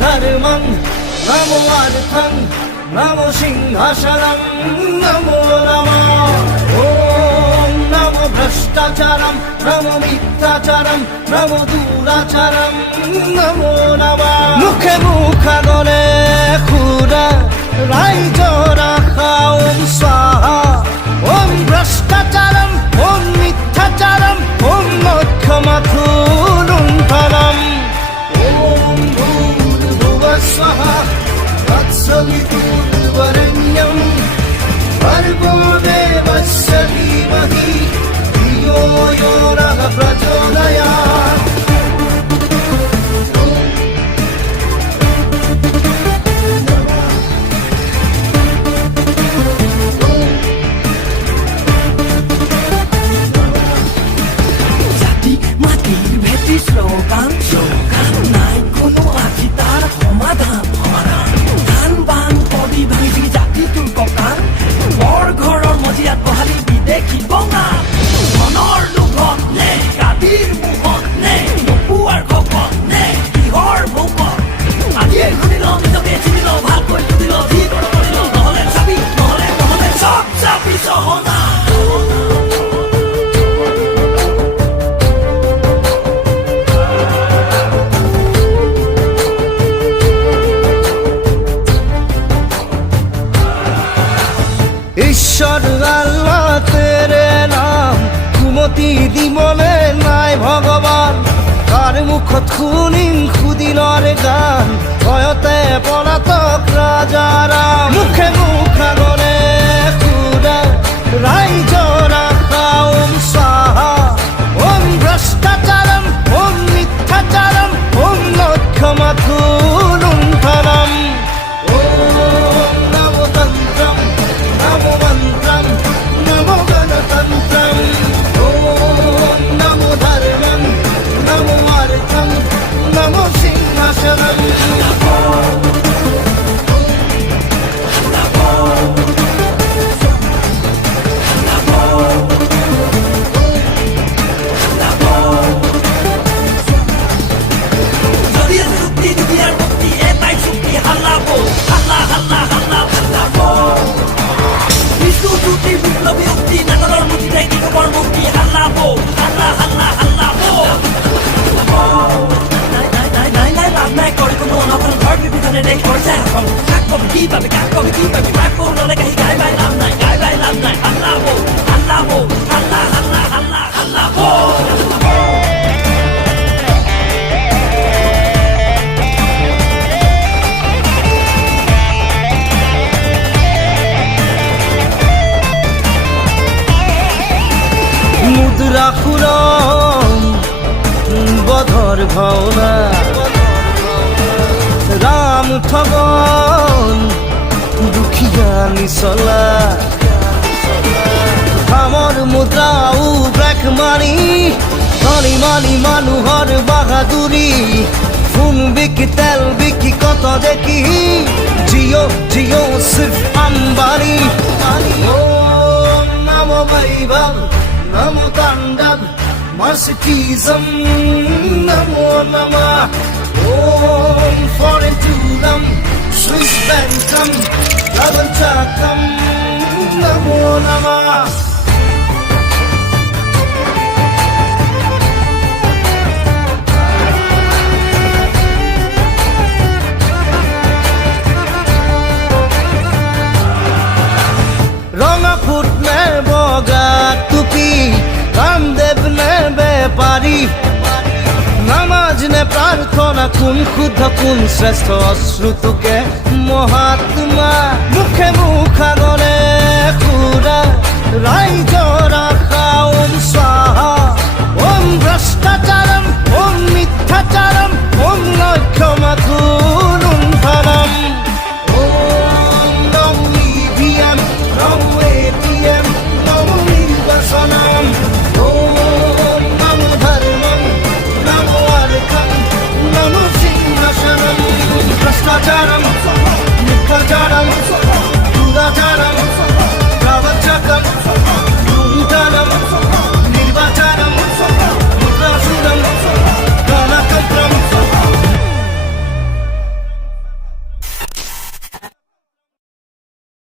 धर्मं नमो अर्थं नमो सिंहासनं नमो नमः ॐ नमो भ्रष्टाचारं नमो मिथ्याचारं नमो दुराचारं नमो नमः मुखे मुखागले खुरा राइजरा खाओम स्वाहा ॐ भ्रष्टाचारं ॐ मिथ्याचारं ॐ मोक्षमाथुरुन्थनम् स्वाहा तत्सवितुर्वरेण्यं भर्गो देवस्य धीमहि धियो यो नः प्रचोदयात् জাতি মাটির ভেটি স্লোগান স্লোগান নাই কোনো আজি তার সমাধান সমাধান ধান বান পদি ভাঙি জাতি তোৰ ককান বৰ ঘৰৰ মজিয়াত বহালি বিদেশী বঙা ধনৰ লোভত নে গাদীৰ মুখত নে নপুৱাৰ খপত নে কিহৰ ভোকত আজিয়ে শুনিল নিজকে চিনিল ভালকৈ সুধিল যি কৰ কৰিল নহলে চাবি নহলে নহলে চব চাবি চহনা ঈশ্বর আল্লাহ তেরে নাম কুমতি দিবলে নাই ভগবান কার মুখত শুনিম সুদিনৰ গান ভয়তে পলাতক ৰাজাৰাম মুখে মুখাগলে খুৰা ৰাইজৰা খাওম স্বাহা ওম ভ্ৰষ্টাচাৰম ওম মিথ্যাচাৰম ওম লক্ষ্যমাথুলুণ্ঠনম ওম নমো তন্ত্রম नमो मन्त्रं नमो गणतन्त्रं ॐ नमो धर्मं नमो अर्थं नमो सिंहासनं মুদ্রা খুরম বধর ভাওনা রাম ঠগন দুখিয়া নিচলা কামৰ মুদ্ৰাও ব্ৰেক মাৰি ধনী মানি মানুহৰ বাহাদুৰি ফোন বিকি তেল বিকি কত দেখি জিঅ' জিঅ' সিৰ্ফ আম্বানী ওম নমো বৈভৱ नमो तांडव मर्सिडीजम नमो नमः ओम फॉरेन स्विस बैंकम डबल चाकम नमो नमः रंगा फुट में बोगा टुपी कामदेव ने बेपारी नामाज ने प्रार्थना कुन खुद कुन श्रेष्ठ अश्रुतुके महात्मा मुखे मुखागले खुरा राइजरा